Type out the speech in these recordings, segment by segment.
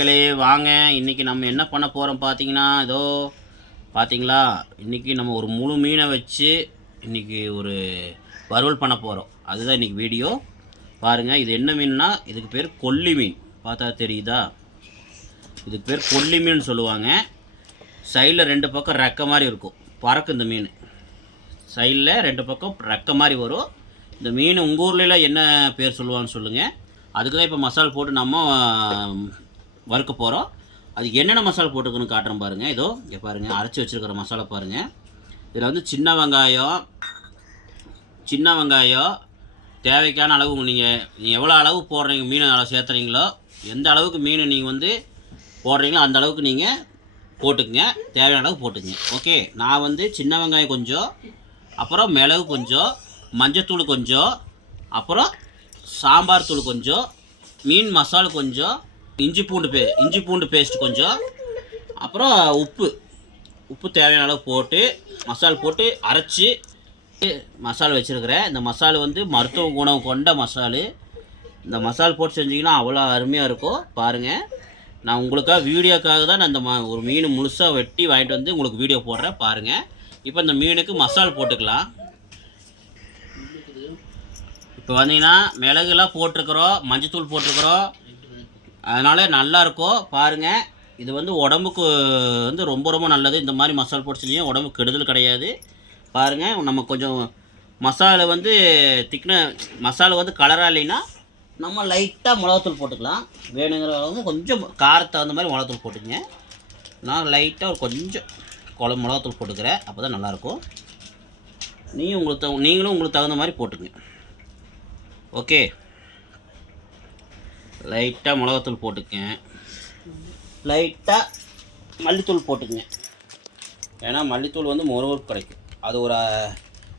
மக்களே வாங்க. இன்றைக்கி நம்ம என்ன பண்ண போகிறோம் பார்த்தீங்கன்னா ஏதோ பார்த்தீங்களா இன்றைக்கி நம்ம ஒரு முழு மீனை வச்சு இன்றைக்கி ஒரு வறுவல் பண்ண போகிறோம் அதுதான் இன்றைக்கி வீடியோ. பாருங்கள் இது என்ன மீன்னா இதுக்கு பேர் கொல்லி மீன். பார்த்தா தெரியுதா? இதுக்கு பேர் கொல்லி மீன் சொல்லுவாங்க. சைடில் ரெண்டு பக்கம் ரெக்க மாதிரி இருக்கும். பறக்கும் இந்த மீன். சைடில் ரெண்டு பக்கம் ரெக்க மாதிரி வரும். இந்த மீன் உங்கள் ஊர்லலாம் என்ன பேர் சொல்லுவான்னு சொல்லுங்கள் அதுக்கு தான் இப்போ மசால் போட்டு நம்ம வறுக்க போகிறோம் அது என்னென்ன மசாலா போட்டுக்கணும்னு காட்டுறேன் பாருங்கள் இதோ இங்கே பாருங்கள் அரைச்சி வச்சுருக்கிற மசாலா பாருங்கள் இதில் வந்து சின்ன வெங்காயம் சின்ன வெங்காயம் தேவைக்கான அளவு நீங்கள் நீங்கள் எவ்வளோ அளவு போடுறீங்க மீன் அளவு சேர்த்துறீங்களோ எந்த அளவுக்கு மீன் நீங்கள் வந்து போடுறீங்களோ அந்த அளவுக்கு நீங்கள் போட்டுக்குங்க. தேவையான அளவு போட்டுக்குங்க. ஓகே நான் வந்து சின்ன வெங்காயம் கொஞ்சம் அப்புறம் மிளகு கொஞ்சம் மஞ்சத்தூள் கொஞ்சம் அப்புறம் சாம்பார் தூள் கொஞ்சம் மீன் மசாலா கொஞ்சம் இஞ்சி பூண்டு பே இஞ்சி பூண்டு பேஸ்ட் கொஞ்சம். அப்புறம் உப்பு. உப்பு தேவையான அளவு போட்டு மசால் போட்டு அரைச்சி மசாலா வச்சுருக்கிறேன். இந்த மசாலா வந்து மருத்துவ குணம் கொண்ட மசாலு. இந்த மசால் போட்டு செஞ்சிங்கன்னா அவ்வளோ அருமையாக இருக்கும். பாருங்கள் நான் உங்களுக்காக வீடியோக்காக தான் நான் இந்த ம ஒரு மீன் முழுசாக வெட்டி வாங்கிட்டு வந்து உங்களுக்கு வீடியோ போடுறேன். பாருங்கள் இப்போ இந்த மீனுக்கு மசால் போட்டுக்கலாம். இப்போ வந்தீங்கன்னா மிளகுலாம் போட்டிருக்குறோம். மஞ்சத்தூள் போட்டிருக்குறோம். அதனால் நல்லாயிருக்கும் பாருங்கள் இது வந்து உடம்புக்கு வந்து ரொம்ப ரொம்ப நல்லது. இந்த மாதிரி மசாலா பொடிச்சுலையும் உடம்புக்கு கெடுதல் கிடையாது. பாருங்கள் நம்ம கொஞ்சம் மசாலா வந்து திக்ன மசாலா வந்து கலராக இல்லைன்னா நம்ம லைட்டாக மிளகாத்தூள் போட்டுக்கலாம். வேணுங்கிற அளவு கொஞ்சம் காரத்தை தகுந்த மாதிரி மிளகாத்தூள் போட்டுக்கங்க. நான் லைட்டாக ஒரு கொஞ்சம் குழம்பு மிளகாத்தூள் போட்டுக்கிறேன். அப்போ தான் நல்லாயிருக்கும். நீ உங்களுக்கு தகு நீங்களும் உங்களுக்கு தகுந்த மாதிரி போட்டுக்கங்க. ஓகே. லைட்டாக மிளகாத்தூள் போட்டுக்கங்க லைட்டாக மல்லித்தூள் போட்டுக்கோங்க ஏன்னா மல்லித்தூள் வந்து மொறுமொறுப்பு கிடைக்கும். அது ஒரு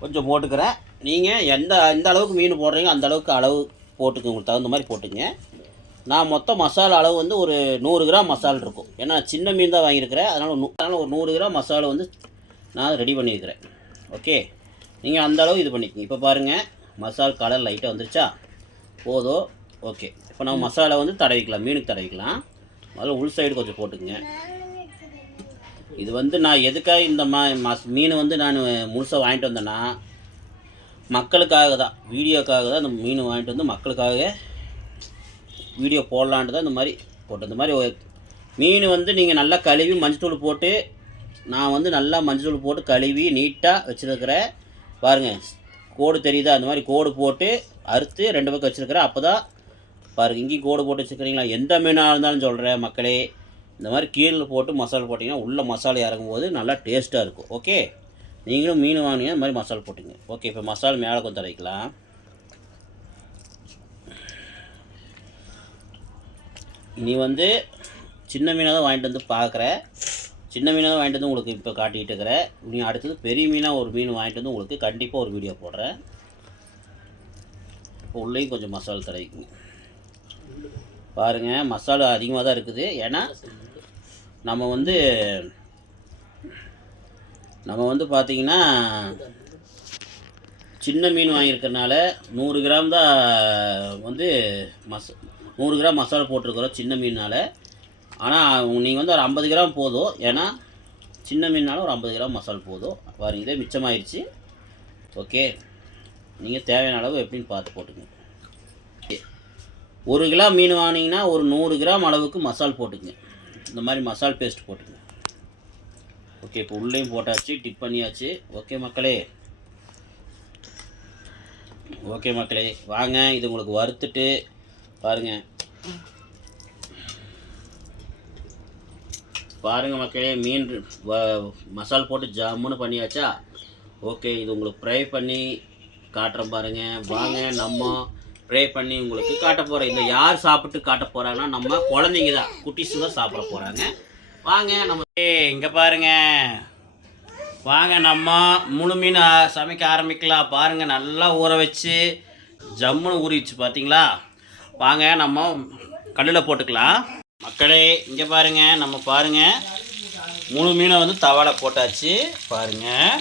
கொஞ்சம் போட்டுக்கிறேன். நீங்கள் எந்த எந்த அளவுக்கு மீன் போடுறீங்க அந்த அளவுக்கு அளவு போட்டுக்கு உங்களுக்கு தகுந்த மாதிரி போட்டுங்க. நான் மொத்தம் மசாலா அளவு வந்து ஒரு நூறு கிராம் மசாலா இருக்கும். ஏன்னா சின்ன மீன் தான் வாங்கியிருக்கிறேன். அதனால் நூ அதனால் ஒரு நூறு கிராம் மசாலா வந்து நான் ரெடி பண்ணியிருக்கிறேன். ஓகே? நீங்கள் அந்த அளவு இது பண்ணிக்கோங்க. இப்போ பாருங்கள் மசால் கலர் லைட்டாக வந்துருச்சா? போதும். ஓகே. இப்போ நம்ம மசாலா வந்து தடவிக்கலாம். மீனுக்கு தடவிக்கலாம். முதல்ல உள் சைடு கொஞ்சம் போட்டுக்குங்க. இது வந்து நான் எதுக்காக இந்த மா மஸ் மீன் வந்து நான் முழுசாக வாங்கிட்டு வந்தேன்னா மக்களுக்காக தான். வீடியோக்காக தான் இந்த மீன் வாங்கிட்டு வந்து மக்களுக்காக வீடியோ போடலான்ட்டு தான் இந்த மாதிரி போட்டு இந்த மாதிரி ஒரு- மீன் வந்து நீங்கள் நல்லா கழுவி மஞ்சத்தூள் போட்டு நான் வந்து நல்லா மஞ்சத்தூள் போட்டு கழுவி நீட்டாக வச்சுருக்கிறேன் பாருங்கள் கோடு தெரியுதா? அந்த மாதிரி கோடு போட்டு அறுத்து ரெண்டு பக்கம் வச்சுருக்கிறேன். அப்போ தான் பாருங்கள் இங்கேயும் கோடு போட்டு வச்சுக்கிறீங்களா எந்த மீனாக இருந்தாலும் சொல்கிறேன் மக்களே. இந்த மாதிரி கீழே போட்டு மசாலா போட்டிங்கன்னா உள்ள மசாலா இறங்கும்போது நல்லா டேஸ்ட்டாக இருக்கும். ஓகே? நீங்களும் மீன் வாங்கினீங்க இந்த மாதிரி மசாலா போட்டுங்க. ஓகே இப்போ மசாலா மேலே கொஞ்சம் தரைக்கலாம் நீ வந்து சின்ன மீனாக தான் வாங்கிட்டு வந்து பார்க்குற சின்ன மீனாக தான் வாங்கிட்டு வந்து உங்களுக்கு இப்போ காட்டிகிட்டு இருக்கிறேன். நீ அடுத்தது பெரிய மீனாக ஒரு மீன் வாங்கிட்டு வந்து உங்களுக்கு கண்டிப்பாக ஒரு வீடியோ போடுறேன். இப்போ உள்ளேயும் கொஞ்சம் மசாலா தடவிக்குங்க. பாருங்கள் மசாலா அதிகமாக தான் இருக்குது. ஏன்னா நம்ம வந்து நம்ம வந்து பார்த்திங்கன்னா சின்ன மீன் வாங்கியிருக்கறனால நூறு கிராம் தான் வந்து மச நூறு கிராம் மசாலா போட்டிருக்கிறோம் சின்ன மீனால் ஆனால் நீங்கள் வந்து ஒரு ஐம்பது கிராம் போதும். ஏன்னா சின்ன மீன்னாலும் ஒரு ஐம்பது கிராம் மசாலா போதும். பாருங்க இதே மிச்சமாயிருச்சு. ஓகே. நீங்கள் தேவையான அளவு எப்படின்னு பார்த்து போட்டுக்கோங்க. ஒரு கிலோ மீன் வாங்கினீங்கன்னா ஒரு நூறு கிராம் அளவுக்கு மசால் போட்டுக்குங்க இந்த மாதிரி மசால் பேஸ்ட் போட்டுங்க. ஓகே இப்போ உள்ளேயும் போட்டாச்சு டிப் பண்ணியாச்சு. ஓகே மக்களே. ஓகே மக்களே வாங்க இது உங்களுக்கு வறுத்துட்டு பாருங்கள் பாருங்கள் மக்களே மீன் வ- மசால் போட்டு ஜாமுன்னு பண்ணியாச்சா? ஓகே இது உங்களுக்கு ஃப்ரை பண்ணி காட்டுறேன் பாருங்கள் வாங்க நம்ம ப்ரே பண்ணி உங்களுக்கு காட்ட போகிறேன் இந்த யார் சாப்பிட்டு காட்ட போகிறாங்கன்னா நம்ம குழந்தைங்க தான். குட்டிஸு தான் சாப்பிட போகிறாங்க வாங்க நம்ம இங்கே பாருங்க. வாங்க நம்ம முழு மீன் சமைக்க ஆரம்பிக்கலாம். பாருங்கள் நல்லா ஊற வச்சு ஜம்முன்னு ஊறிடுச்சு பார்த்தீங்களா வாங்க நம்ம கல்லில் போட்டுக்கலாம். மக்களே இங்கே பாருங்க. நம்ம பாருங்க. முழு மீனை வந்து தவால போட்டாச்சு. பாருங்கள்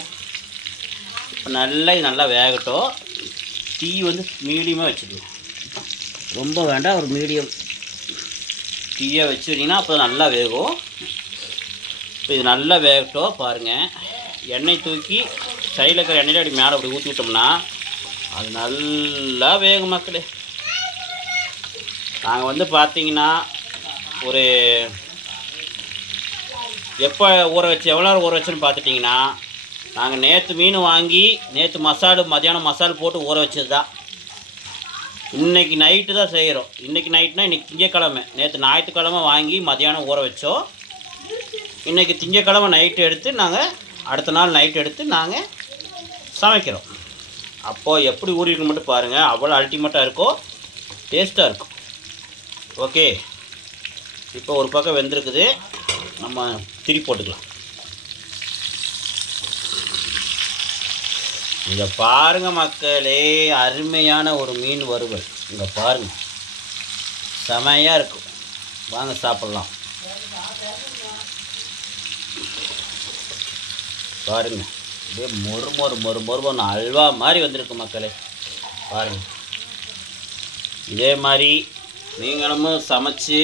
இப்போ நல்லா இது நல்லா வேகட்டும். தீ வந்து மீடியமாக வச்சுக்கலாம் ரொம்ப வேண்டாம் ஒரு மீடியம். தீயை வச்சுட்டிங்கன்னா அப்போ நல்லா வேகும். இப்போ இது நல்லா வேகட்டும் பாருங்கள் எண்ணெய் தூக்கி சைடில் இருக்கிற எண்ணெயில் அப்படி மேலே அப்படி ஊற்றி விட்டோம்னா அது நல்லா வேகும் மக்களே. நாங்கள் வந்து பார்த்தீங்கன்னா ஒரு எப்போ ஊற வச்சு எவ்வளோ நேரம் ஊற வச்சுன்னு பார்த்துட்டிங்கன்னா நாங்கள் நேற்று மீன் வாங்கி நேற்று மசாலு மதியானம் மசாலா போட்டு ஊற வச்சது தான் இன்னைக்கு நைட்டு தான் செய்கிறோம் இன்னைக்கு நைட்னா இன்றைக்கி திங்கக்கிழமை. நேற்று ஞாயிற்றுக்கிழமை வாங்கி மதியானம் ஊற வச்சோம். இன்றைக்கி திங்கக்கிழமை நைட்டு எடுத்து நாங்கள் அடுத்த நாள் நைட் எடுத்து நாங்கள் சமைக்கிறோம். அப்போது எப்படி ஊறிருக்கு மட்டும் பாருங்கள் அவ்வளோ அல்டிமேட்டாக இருக்கும் டேஸ்ட்டாக இருக்கும். ஓகே இப்போ ஒரு பக்கம் வெந்திருக்குது. நம்ம திரி போட்டுக்கலாம். இங்கே பாருங்கள் மக்களே அருமையான ஒரு மீன் வறுவல். இங்கே பாருங்கள் செமையாக இருக்கும் வாங்க சாப்பிட்லாம். பாருங்கள் அப்படியே மொறு மொறு மொறு மொறுமொரு அல்வா மாதிரி வந்திருக்கு மக்களே. பாருங்கள் இதே மாதிரி நீங்களும் சமைச்சு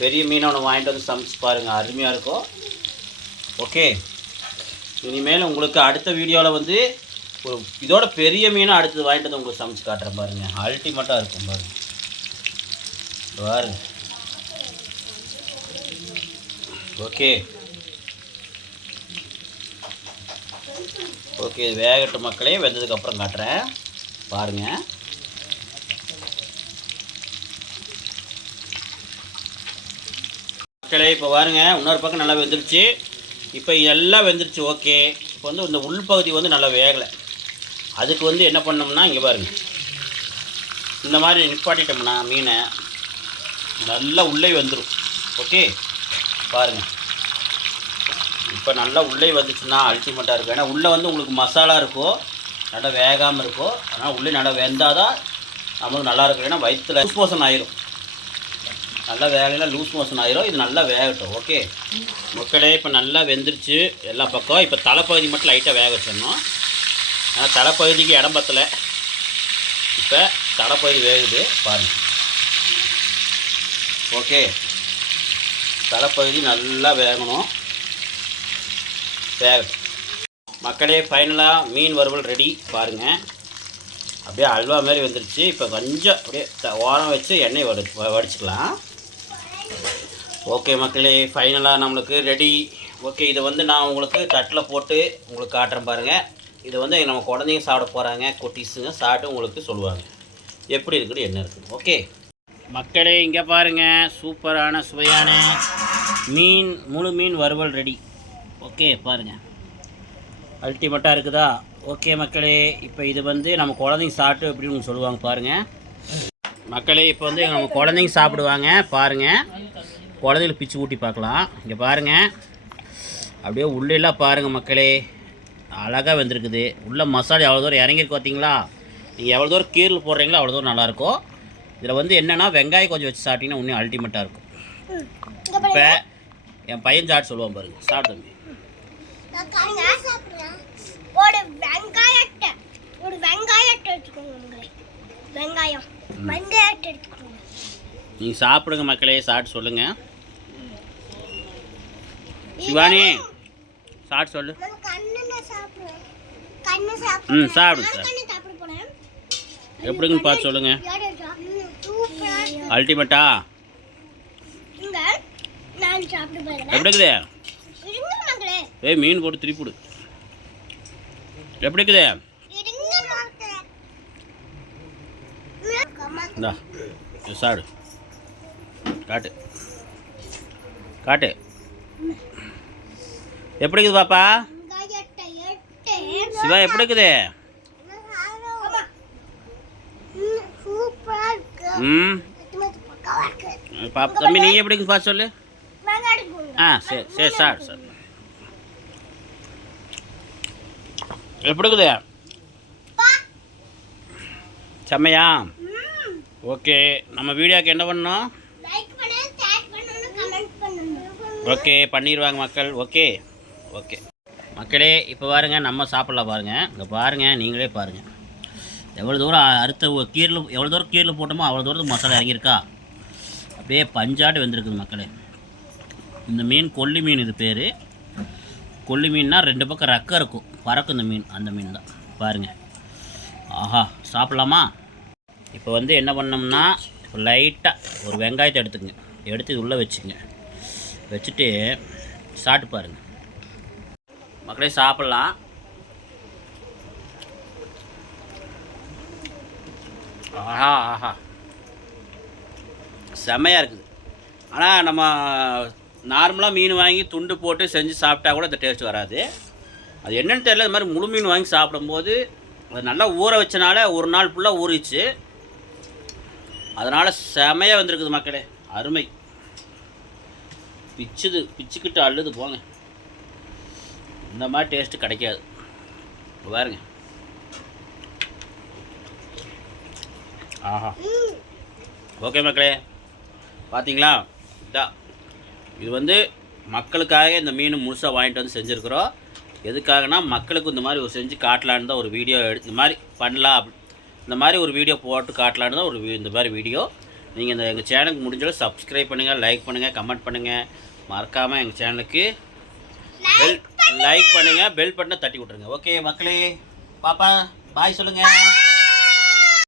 பெரிய மீனை ஒன்று வாங்கிட்டு வந்து சமைச்சு பாருங்கள் அருமையாக இருக்கும். ஓகே. இனிமேல் உங்களுக்கு அடுத்த வீடியோவில் வந்து ஒரு இதோட பெரிய மீனை அடுத்தது வாங்கிட்டு வந்து உங்களுக்கு சமைச்சு காட்டுறேன் பாருங்கள் அல்டிமேட்டாக இருக்கும் பாருங்க. பாருங்க. ஓகே. ஓகே இது வேகட்டு மக்களே. வெந்ததுக்கப்புறம் காட்டுறேன். பாருங்கள் மக்களே இப்போ பாருங்க. இன்னொரு பக்கம் நல்லா வெந்துருச்சு. இப்போ எல்லாம் வெந்துருச்சு. ஓகே. இப்போ வந்து இந்த உள்பகுதி வந்து நல்லா வேகலை. அதுக்கு வந்து என்ன பண்ணோம்னா இங்கே பாருங்கள் இந்த மாதிரி நிப்பாட்டிட்டோம்னா மீனை நல்லா உள்ளே வந்துடும் ஓகே பாருங்கள் இப்போ நல்லா உள்ளே வந்துச்சுன்னா அல்டிமேட்டாக இருக்கும். ஏன்னா உள்ளே வந்து உங்களுக்கு மசாலா இருக்கும் நல்லா வேகாமல் இருக்கும் அதனால் உள்ளே நல்லா வெந்தால் தான் நம்மளுக்கு நல்லா இருக்கும். ஏன்னா வயிற்றுல லூஸ் மோஷன் ஆயிரும். நல்லா வேகலாம் லூஸ் மோஷன் ஆயிரும். இது நல்லா வேகட்டும். ஓகே மக்களே இப்போ நல்லா வெந்துருச்சு. எல்லா பக்கம். இப்போ தலைப்பகுதி மட்டும் லைட்டாக வேக வச்சிடணும். ஆனால் தலைப்பகுதிக்கு இடம் பத்தலை. இப்போ தலைப்பகுதி வேகுது பாருங்கள் ஓகே. தலைப்பகுதி நல்லா வேகணும். வேகட்டும். மக்களே ஃபைனலாக மீன் வறுவல் ரெடி பாருங்கள் அப்படியே அல்வா மாதிரி வந்துருச்சு. இப்போ கொஞ்சம் அப்படியே த- ஓரம் வச்சு எண்ணெய் வடி வ- வடிச்சுக்கலாம். ஓகே மக்களே ஃபைனலாக நம்மளுக்கு ரெடி ஓகே இதை வந்து நான் உங்களுக்கு தட்டில் போட்டு உங்களுக்கு காட்டுறேன் பாருங்கள் இதை வந்து நம்ம குழந்தைங்க சாப்பிட போகிறாங்க குட்டீஸுங்க சாப்பிட்டு உங்களுக்கு சொல்லுவாங்க. எப்படி இருக்குது என்ன இருக்குது. ஓகே? மக்களே இங்கே பாருங்கள் சூப்பரான சுவையான மீன் முழு மீன் வறுவல் ரெடி ஓகே பாருங்கள் அல்டிமேட்டாக இருக்குதா? ஓகே மக்களே. இப்போ இது வந்து நம்ம குழந்தைங்க சாப்பிட்டு எப்படின்னு சொல்லுவாங்க பாருங்கள் மக்களே இப்போ வந்து நம்ம குழந்தைங்க சாப்பிடுவாங்க. பாருங்கள் குழந்தைங்களுக்கு பிச்சு ஊட்டி பார்க்கலாம். இங்கே பாருங்கள் அப்படியே உள்ளெல்லாம் பாருங்கள் மக்களே. அழகாக வந்திருக்குது. உள்ள மசாலா எவ்வளோ தூரம் இறங்கியிருக்கு பார்த்தீங்களா நீங்கள் எவ்வளோ தூரம் கீரல் போடுறீங்களோ அவ்வளோ தூரம் நல்லாயிருக்கும் இதில் வந்து என்னென்னா வெங்காயம் கொஞ்சம் வச்சு சாப்பிட்டீங்கன்னா இன்னும் அல்டிமேட்டாக இருக்கும். இப்போ என் பையன் சாப்பிட்டு சொல்லுவான் பாருங்க. சாப்பிட்டு தம்பி. ஒரு வெங்காயத்தை ஒரு வெங்காயத்தை எடுத்துக்கோங்க உங்களே. வெங்காயம். வெங்காயத்தை எடுத்துக்கோங்க. நீங்கள் சாப்பிடுங்க மக்களே சாப்பிட்டு சொல்லுங்கள் சிவானி சாப்பிட்டு சொல்லு. ம் சாப்பிடுறோம் சாப்பிடு நான் சார். எப்படிங்கன்னு பார்த்து சொல்லுங்கள் சூப்பரா அல்டிமேட்டா? எப்படி மகளே. ஏய் மீன் போட்டு திருப்பிடு எப்படி கம்மா இந்தா சாப்பிடு. காட்டு. காட்டு. எப்படி இருக்குது பாப்பா? சிவா எப்படி இருக்குது? ம், சூப்பரா இருக்கு தம்பி நீ எப்படி இருக்குது பார்த்து சொல்லு? ஆ சரி சரி சார் சார். எப்படி இருக்குது? செம்மையா? ஓகே நம்ம வீடியோக்கு என்ன பண்ணணும்? ஓகே பண்ணிடுவாங்க மக்கள். Okay okay. மக்களே இப்போ பாருங்க நம்ம சாப்பிடலாம் பாருங்கள் இங்கே பாருங்கள் நீங்களே பாருங்கள் எவ்வளோ தூரம் அறுத்த கீரில் எவ்வளோ தூரம் கீரில் போட்டோமோ அவ்வளோ தூரத்துக்கு மசாலா இறங்கியிருக்கா? அப்படியே பஞ்சாடு வந்திருக்குது மக்களே. இந்த மீன் கொல்லி மீன் இது பேர். கொல்லி மீன்னா ரெண்டு பக்கம் ரக்கம் இருக்கும். பறக்கும் இந்த மீன் அந்த மீன் தான். பாருங்கள் ஆஹா சாப்பிட்லாமா? இப்போ வந்து என்ன பண்ணோம்னா லைட்டாக ஒரு வெங்காயத்தை எடுத்துக்கங்க. எடுத்து இது உள்ளே வச்சுங்க வச்சுட்டு சாப்பிட்டு பாருங்கள் மக்களே சாப்பிட்லாம். ஆஹா ஆஹா. செம்மையாக இருக்குது. ஆனால் நம்ம நார்மலாக மீன் வாங்கி துண்டு போட்டு செஞ்சு சாப்பிட்டா கூட இந்த டேஸ்ட் வராது. அது என்னன்னு தெரியல இது மாதிரி முழு மீன் வாங்கி சாப்பிடும்போது அது நல்லா ஊற வச்சனால ஒரு நாள் ஃபுல்லாக ஊறிச்சு அதனால் செமையாக வந்திருக்குது மக்களே அருமை. பிச்சுது பிச்சுக்கிட்டு அள்ளுது போங்க. இந்த மாதிரி டேஸ்ட்டு கிடைக்காது. பாருங்க. ஆஹா. ஓகே மக்களே. பார்த்தீங்களா இதான் இது வந்து மக்களுக்காக இந்த மீன் முழுசாக வாங்கிட்டு வந்து செஞ்சுருக்குறோம். எதுக்காகனா மக்களுக்கு இந்த மாதிரி ஒரு செஞ்சு காட்டலான்னு தான் ஒரு வீடியோ எடுத்து இந்த மாதிரி பண்ணலாம் அப்படி இந்த மாதிரி ஒரு வீடியோ போட்டு காட்டலான்னு தான் ஒரு இந்த மாதிரி வீடியோ நீங்கள் இந்த எங்கள் சேனலுக்கு முடிஞ்சாலும் சப்ஸ்கிரைப் பண்ணுங்கள் லைக் பண்ணுங்கள் கமெண்ட் பண்ணுங்கள் மறக்காமல் எங்கள் சேனலுக்கு பெல் லைக் பண்ணுங்கள் பெல் பட்டனை தட்டி விட்ருங்க ஓகே மக்களே பாப்பா பாய் சொல்லுங்கள்